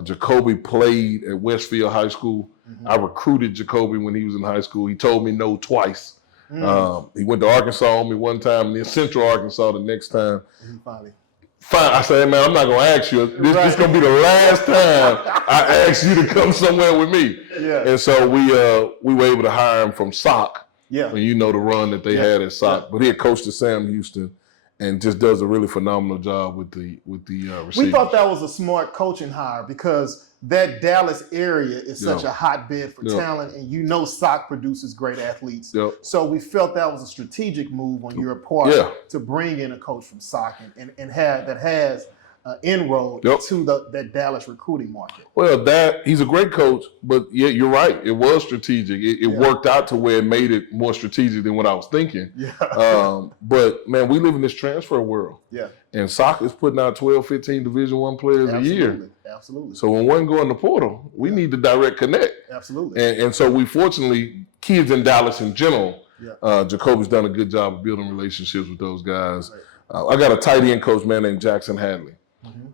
Jacoby played at Westfield High School. I recruited Jacoby when he was in high school. He told me no twice. He went to Arkansas on me one time, and then Central Arkansas the next time. Fine. I said, man, I'm not going to ask you. This is going to be the last time I ask you to come somewhere with me. And so we were able to hire him from SOC. And you know the run that they had at SOC. But he had coached at Sam Houston and just does a really phenomenal job with the receivers. We thought that was a smart coaching hire because that Dallas area is such a hotbed for talent, and you know SOC produces great athletes. So we felt that was a strategic move on your part to bring in a coach from SOC and have that has inroad to that Dallas recruiting market. Well, he's a great coach, but you're right. It was strategic. It worked out to where it made it more strategic than what I was thinking. But, man, we live in this transfer world. And SOC is putting out 12, 15 Division I players a year. Absolutely. So when one go in the portal, we need the direct connect. Absolutely. And so we fortunately, kids in Dallas in general, Jacoby's done a good job of building relationships with those guys. I got a tight end coach, man, named Jackson Hadley.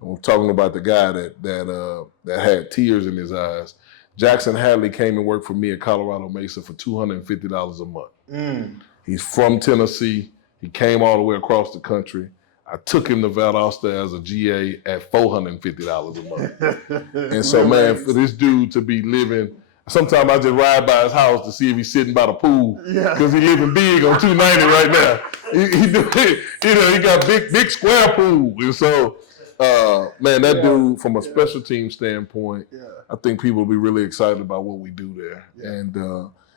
I'm talking about the guy that had tears in his eyes. Jackson Hadley came and worked for me at Colorado Mesa for $250 a month. He's from Tennessee. He came all the way across the country. I took him to Valdosta as a GA at $450 a month. And so, man, for this dude to be living, sometimes I just ride by his house to see if he's sitting by the pool because he's living big on 290 right now. He got big square pool. And so, man, that dude, from a special team standpoint, I think people will be really excited about what we do there. And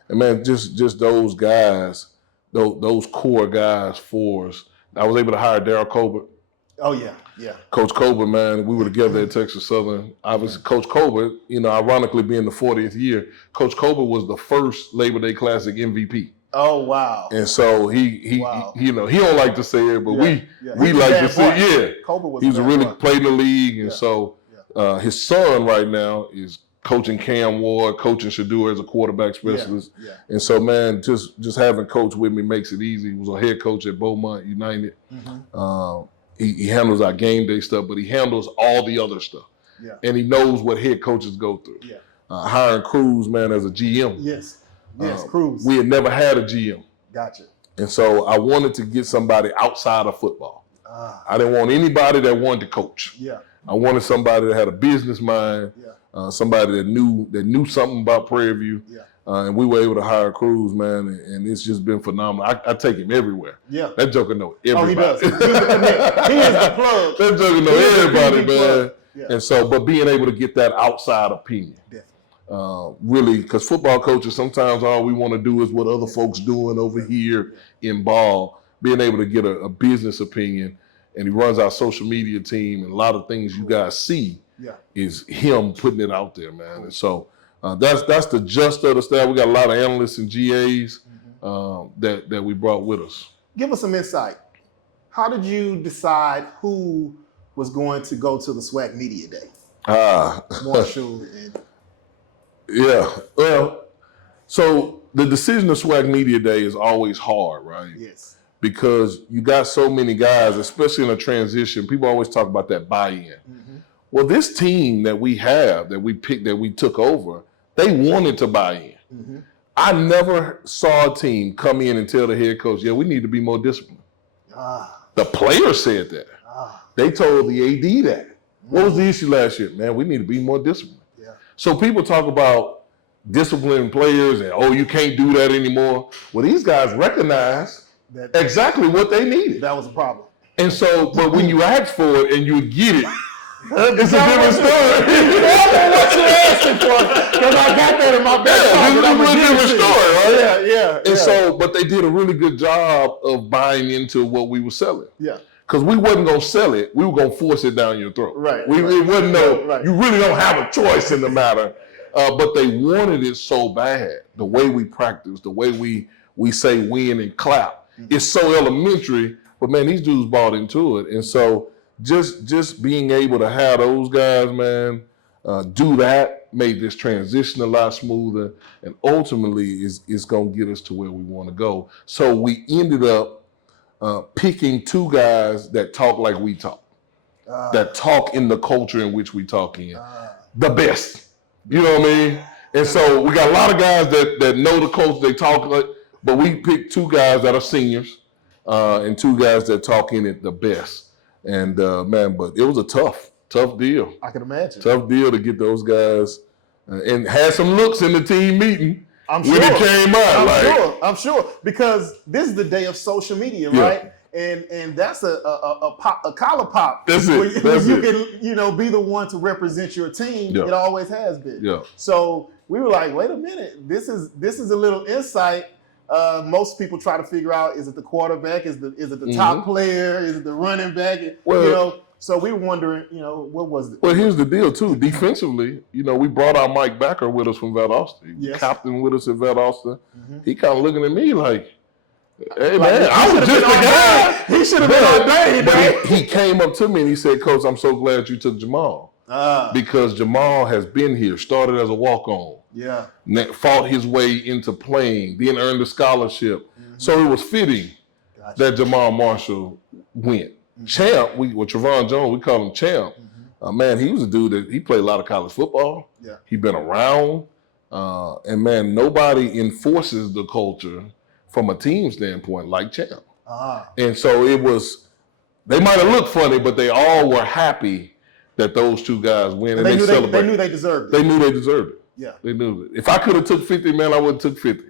man, just those guys, those core guys for us. I was able to hire Daryl Colbert. Coach Colbert, man, we were together at Texas Southern. Obviously, Coach Colbert, ironically being the 40th year, Coach Colbert was the first Labor Day Classic MVP. Oh, wow. And so he don't like to say it, but we like to say it. Colbert was he was really played in the league. And so his son right now is coaching Cam Ward, coaching Shadur as a quarterback specialist. And so, man, just having Coach with me makes it easy. He was a head coach at Beaumont United. He handles our game day stuff, but he handles all the other stuff. And he knows what head coaches go through. Hiring Cruz, man, as a GM. Cruz. We had never had a GM. Gotcha. And so I wanted to get somebody outside of football. I didn't want anybody that wanted to coach. Yeah. I wanted somebody that had a business mind, somebody that knew something about Prairie View. Yeah. And we were able to hire Cruz, man, and it's just been phenomenal. I take him everywhere. Yeah. That joker know everybody. Oh, he does. He is the plug. That joker know everybody, man. Yeah. And so, but being able to get that outside opinion. Really, because football coaches, sometimes all we want to do is what other folks doing over here in ball. Being able to get a business opinion, and he runs our social media team, and a lot of things you guys see is him putting it out there, man. And so that's the gist of the staff. We got a lot of analysts and GAs that we brought with us. Give us some insight. How did you decide who was going to go to the SWAC Media Day? Marshall and... Yeah, well, so the decision of SWAC Media Day is always hard, right? Yes. Because you got so many guys, especially in a transition, people always talk about that buy-in. Well, this team that we have, that we picked, that we took over, they wanted to buy in. I never saw a team come in and tell the head coach, we need to be more disciplined. The players said that. They told the AD that. What was the issue last year? Man, we need to be more disciplined. So people talk about disciplining players and, you can't do that anymore. Well, these guys recognize exactly what they needed. That was a problem. And so, but when you ask for it and you get it, it's a different story. You know what you're asking for, because I got that in my back pocket. It's a different story, right? Yeah. And so, but they did a really good job of buying into what we were selling. Yeah. Because we wasn't going to sell it. We were going to force it down your throat. Right. It wasn't you really don't have a choice in the matter. But they wanted it so bad. The way we practice, the way we say win and clap. It's so elementary, but man, these dudes bought into it. And so just being able to have those guys, man, do that made this transition a lot smoother. And ultimately it's going to get us to where we want to go. So we ended up picking two guys that talk like we talk, that talk in the culture in which we talk in, the best. You know what I mean? And so we got a lot of guys that know the culture, they talk like, but we picked two guys that are seniors and two guys that talk in it the best. And man, but it was a tough deal. I can imagine. Tough deal to get those guys and had some looks in the team meeting. I'm sure. When it came out, I'm sure, because this is the day of social media, right? And that's a collar pop. That's it. Where you can, be the one to represent your team. It always has been. Yeah. So we were like, wait a minute, this is a little insight. Most people try to figure out: is it the quarterback? Is it the top player? Is it the running back? So we were wondering, what was it? Well, here's the deal, too. Defensively, we brought our Mike Backer with us from Valdosta. Captain with us at Valdosta. He kind of looking at me like, hey, man, I was just the guy. He should have been ordained. But he came up to me and he said, Coach, I'm so glad you took Jamal. Because Jamal has been here, started as a walk-on. Yeah. Fought his way into playing, then earned a scholarship. So it was fitting that Jamal Marshall went. Champ, with Trevon Jones, we call him Champ. Man, he was a dude that he played a lot of college football. Yeah. He been around. And man, nobody enforces the culture from a team standpoint like Champ. And so they might have looked funny, but they all were happy that those two guys win. And they celebrated. They knew they deserved it. They knew they deserved it. Yeah. They knew it. If I could have took 50, man, I would have took 50.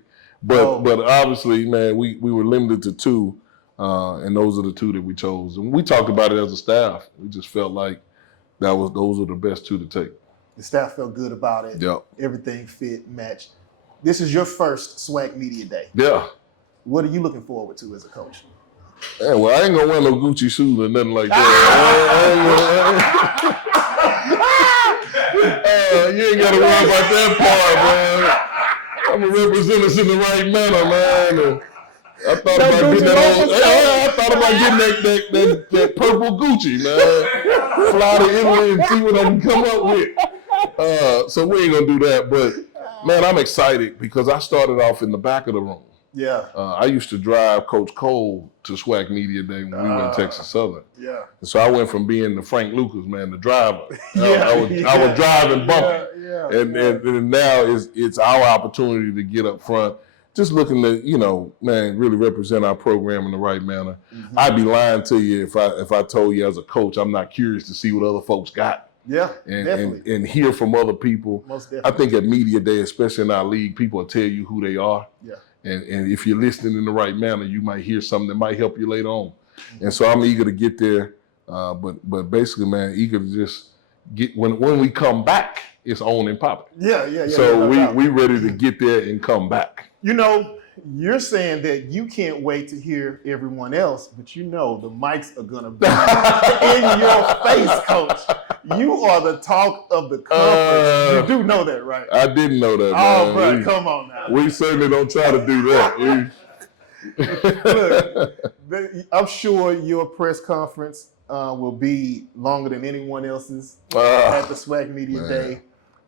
But obviously, man, we were limited to two. And those are the two that we chose. And we talked about it as a staff. We just felt like those are the best two to take. The staff felt good about it. Yep. Everything fit, matched. This is your first SWAC Media Day. Yeah. What are you looking forward to as a coach? Yeah, well, I ain't gonna wear no Gucci shoes or nothing like that. You ain't gotta worry about that part, man. I'm gonna represent us in the right manner, man. And I thought about getting that purple Gucci, man. Fly to Italy and see what I can come up with. So we ain't gonna do that, but man, I'm excited because I started off in the back of the room. Yeah. I used to drive Coach Cole to SWAC Media Day when we went to Texas Southern. Yeah. And so I went from being the Frank Lucas, man, the driver. I was driving bumper. Yeah. And now it's our opportunity to get up front just looking to, man, really represent our program in the right manner. I'd be lying to you if I told you as a coach I'm not curious to see what other folks got. Yeah, definitely. And hear from other people. Most definitely. I think at media day, especially in our league, people will tell you who they are. Yeah. And if you're listening in the right manner, you might hear something that might help you later on. And so I'm eager to get there. But basically, man, eager to just get when we come back, it's on and popping. Yeah. So we ready to get there and come back. You're saying that you can't wait to hear everyone else, but the mics are gonna be in your face, Coach. You are the talk of the conference. You do know that, right? I didn't know that. Oh, bro, come on now. We certainly don't try to do that. Look, I'm sure your press conference will be longer than anyone else's at the SWAC Media Day.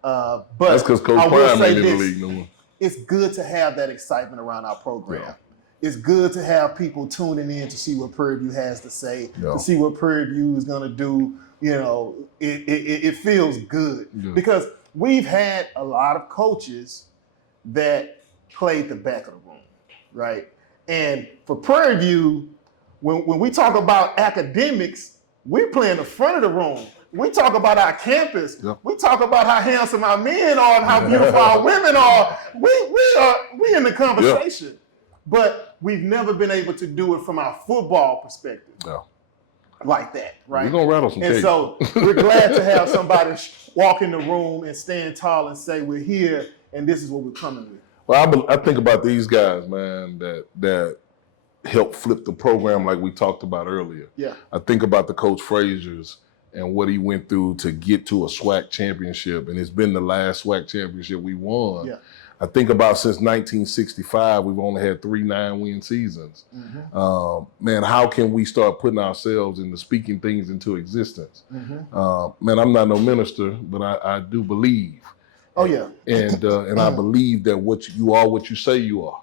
But that's because Coach Prime ain't in the league no more. It's good to have that excitement around our program. Yeah. It's good to have people tuning in to see what Prairie View has to say, to see what Prairie View is going to do. It feels good because we've had a lot of coaches that played the back of the room, right? And for Prairie View, when we talk about academics, we play in the front of the room. We talk about our campus. Yep. We talk about how handsome our men are and how beautiful our women are. We in the conversation. Yep. But we've never been able to do it from our football perspective. No. Like that, right? We're going to rattle some cake. And so we're glad to have somebody walk in the room and stand tall and say, we're here and this is what we're coming with. Well, I think about these guys, man, that helped flip the program like we talked about earlier. Yeah. I think about the Coach Frazier's and what he went through to get to a SWAC championship, and it's been the last SWAC championship we won. Yeah. I think about since 1965, we've only had 3 9-win seasons. Man, how can we start putting ourselves into speaking things into existence? Man, I'm not no minister, but I do believe. Oh yeah. And I believe that you are what you say you are.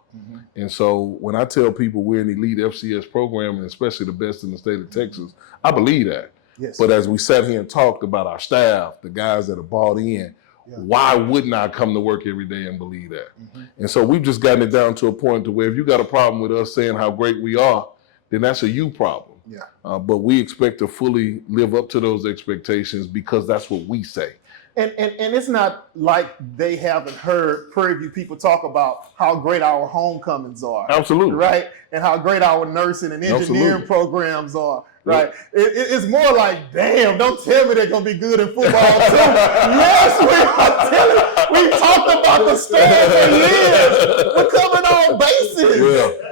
And so when I tell people we're an elite FCS program, and especially the best in the state of Texas, I believe that. Yes. But as we sat here and talked about our staff, the guys that are bought in, why wouldn't I come to work every day and believe that? And so we've just gotten it down to a point to where if you got a problem with us saying how great we are, then that's a you problem. Yeah. But we expect to fully live up to those expectations because that's what we say. And it's not like they haven't heard Prairie View people talk about how great our homecomings are. Absolutely. Right? And how great our nursing and engineering programs are. Right? It's more like, damn, don't tell me they're going to be good in football too. Yes, we are telling you. We've talked about the stand for years. We're covering all bases.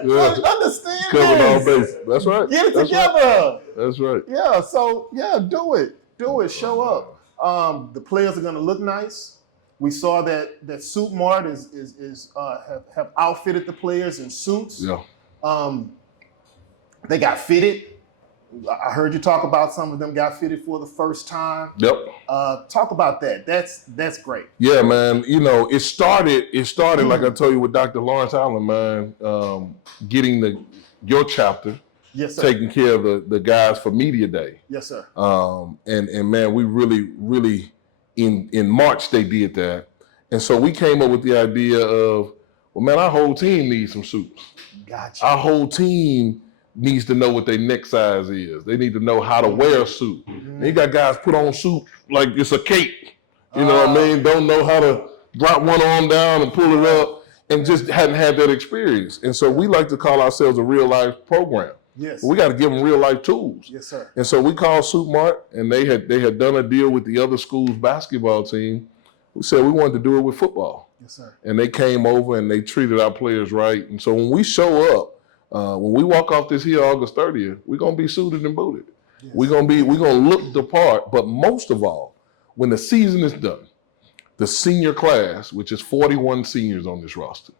Yeah. Understand covering all this. bases. That's right. Get it together. That's right. Yeah, so, do it. Do it. Show up. The players are going to look nice. We saw that Suit Mart have outfitted the players in suits. Yeah. They got fitted. I heard you talk about some of them got fitted for the first time. Yep. Talk about that. That's great. Yeah, man. It started like I told you with Dr. Lawrence Allen, man, getting your chapter. Yes, sir. Taking care of the guys for Media Day. Yes, sir. And man, we really in March they did that. And so we came up with the idea of, well, man, our whole team needs some suits. Gotcha. Our whole team needs to know what their neck size is. They need to know how to wear a suit. And you got guys put on suits like it's a cape. You know what I mean? Don't know how to drop one arm down and pull it up and just hadn't had that experience. And so we like to call ourselves a real life program. Yes. But we got to give them real life tools. Yes, sir. And so we called Suit Mart, and they had done a deal with the other school's basketball team. We said we wanted to do it with football. Yes, sir. And they came over and they treated our players right. And so when we show up, when we walk off this here August 30th, we're gonna be suited and booted. Yes. We're gonna look the part. But most of all, when the season is done, the senior class, which is 41 seniors on this roster,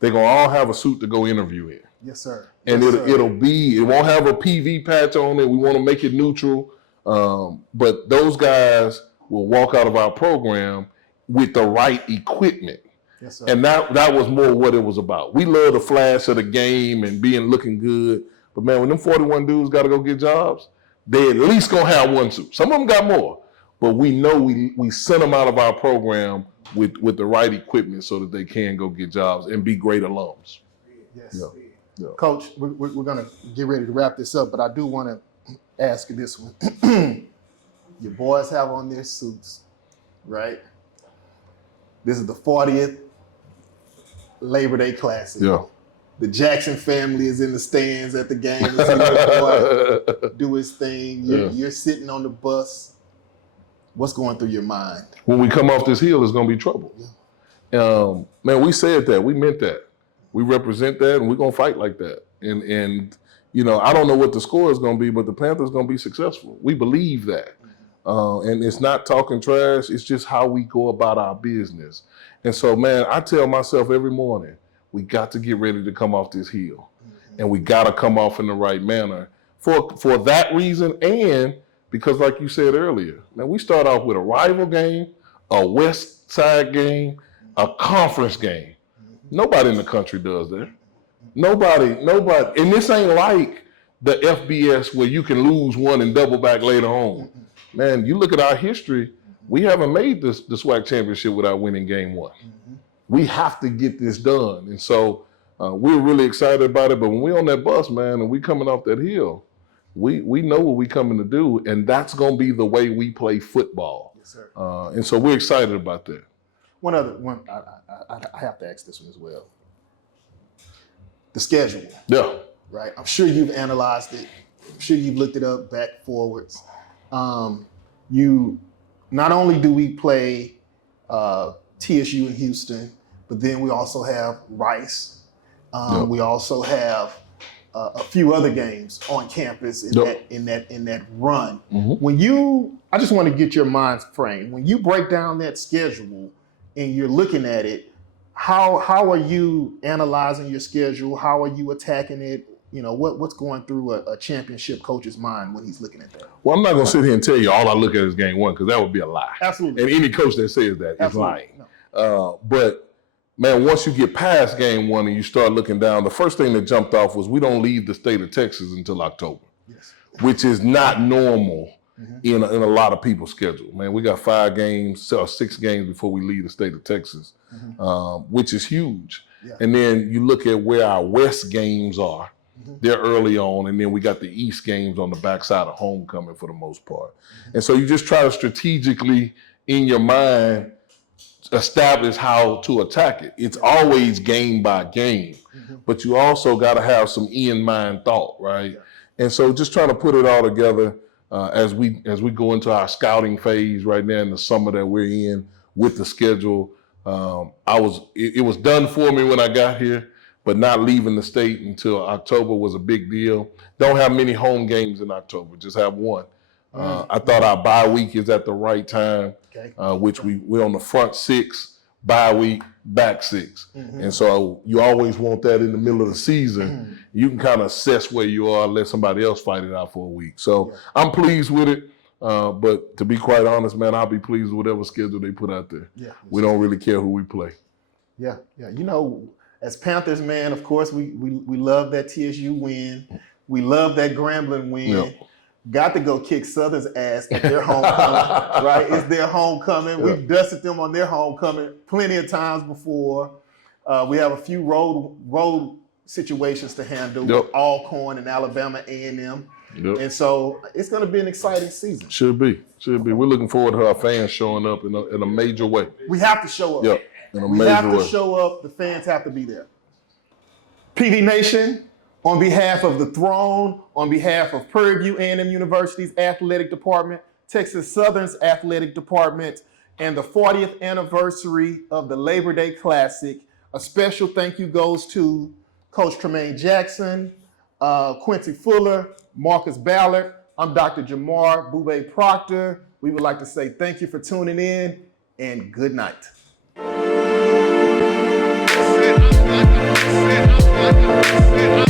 they're gonna all have a suit to go interview in. Yes, sir. And yes, it won't have a PV patch on it. We want to make it neutral. But those guys will walk out of our program with the right equipment. Yes, sir. And that was more what it was about. We love the flash of the game and looking good. But man, when them 41 dudes got to go get jobs, they at least going to have one suit. Some of them got more. but we know we sent them out of our program with the right equipment so that they can go get jobs and be great alums. Yes. Yeah. Coach, we're going to get ready to wrap this up, but I do want to ask you this one. Your boys have on their suits, right? This is the 40th Labor Day Classic. Yeah. The Jackson family is in the stands at the game. To see your boy do his thing. You're sitting on the bus. What's going through your mind? When we come off this hill, it's going to be trouble. Yeah. Man, we said that. We meant that. We represent that, and we're going to fight like that. And you know, I don't know what the score is going to be, but the Panthers going to be successful. We believe that. And it's not talking trash. It's just how we go about our business. And so, man, I tell myself every morning, we got to get ready to come off this hill. And we got to come off in the right manner for that reason, and because like you said earlier, man, we start off with a rival game, a West Side game, a conference game. Nobody in the country does that. Nobody. And this ain't like the FBS where you can lose one and double back later on. Man, you look at our history, we haven't made the SWAC championship without winning game one. We have to get this done. And so we're really excited about it. But when we're on that bus, man, and we coming off that hill, we know what we coming to do. And that's going to be the way we play football. Yes, sir. And so we're excited about that. One other one, I have to ask this one as well. The schedule. Yeah. Right. I'm sure you've analyzed it. I'm sure you've looked it up back forwards. You not only do we play TSU in Houston, but then we also have Rice. We also have a few other games on campus in that run. I just want to get your mind framed. When you break down that schedule and you're looking at it, how are you analyzing your schedule? How are you attacking it? You know, what's going through a championship coach's mind when he's looking at that? Well, I'm not going to sit here and tell you all I look at is game one, because that would be a lie. Absolutely. And any coach that says that is lying. No. But, man, once you get past game one and you start looking down, the first thing that jumped off was we don't leave the state of Texas until October, which is not normal in a lot of people's schedule. Man, we got 5 games or 6 games before we leave the state of Texas, which is huge. Yeah. And then you look at where our West games are. They're early on, and then we got the East games on the backside of homecoming for the most part. And so you just try to strategically, in your mind, establish how to attack it. It's always game by game, but you also got to have some in-mind thought, right? And so just trying to put it all together as we go into our scouting phase right now in the summer that we're in with the schedule. It was done for me when I got here. But not leaving the state until October was a big deal. Don't have many home games in October, just have one. I thought our bye week is at the right time, which we're on the front 6, bye week, back 6. And so you always want that in the middle of the season. You can kind of assess where you are, let somebody else fight it out for a week. So I'm pleased with it. But to be quite honest, man, I'll be pleased with whatever schedule they put out there. Yeah, we don't really care who we play. Yeah. You know, as Panthers, man, of course, we love that TSU win. We love that Grambling win. Yep. Got to go kick Southern's ass at their homecoming, right? It's their homecoming. Yep. We've dusted them on their homecoming plenty of times before. We have a few road situations to handle with Alcorn and Alabama A&M. Yep. And so it's going to be an exciting season. Should be. We're looking forward to our fans showing up in a major way. We have to show up. Yep. We have to show up. The fans have to be there. PD Nation, on behalf of the Throne, on behalf of Prairie View A&M University's athletic department, Texas Southern's athletic department, and the 40th anniversary of the Labor Day Classic, a special thank you goes to Coach Tremaine Jackson, Quincy Fuller, Marcus Ballard. I'm Dr. Jamar Boubet Proctor. We would like to say thank you for tuning in and good night. Sit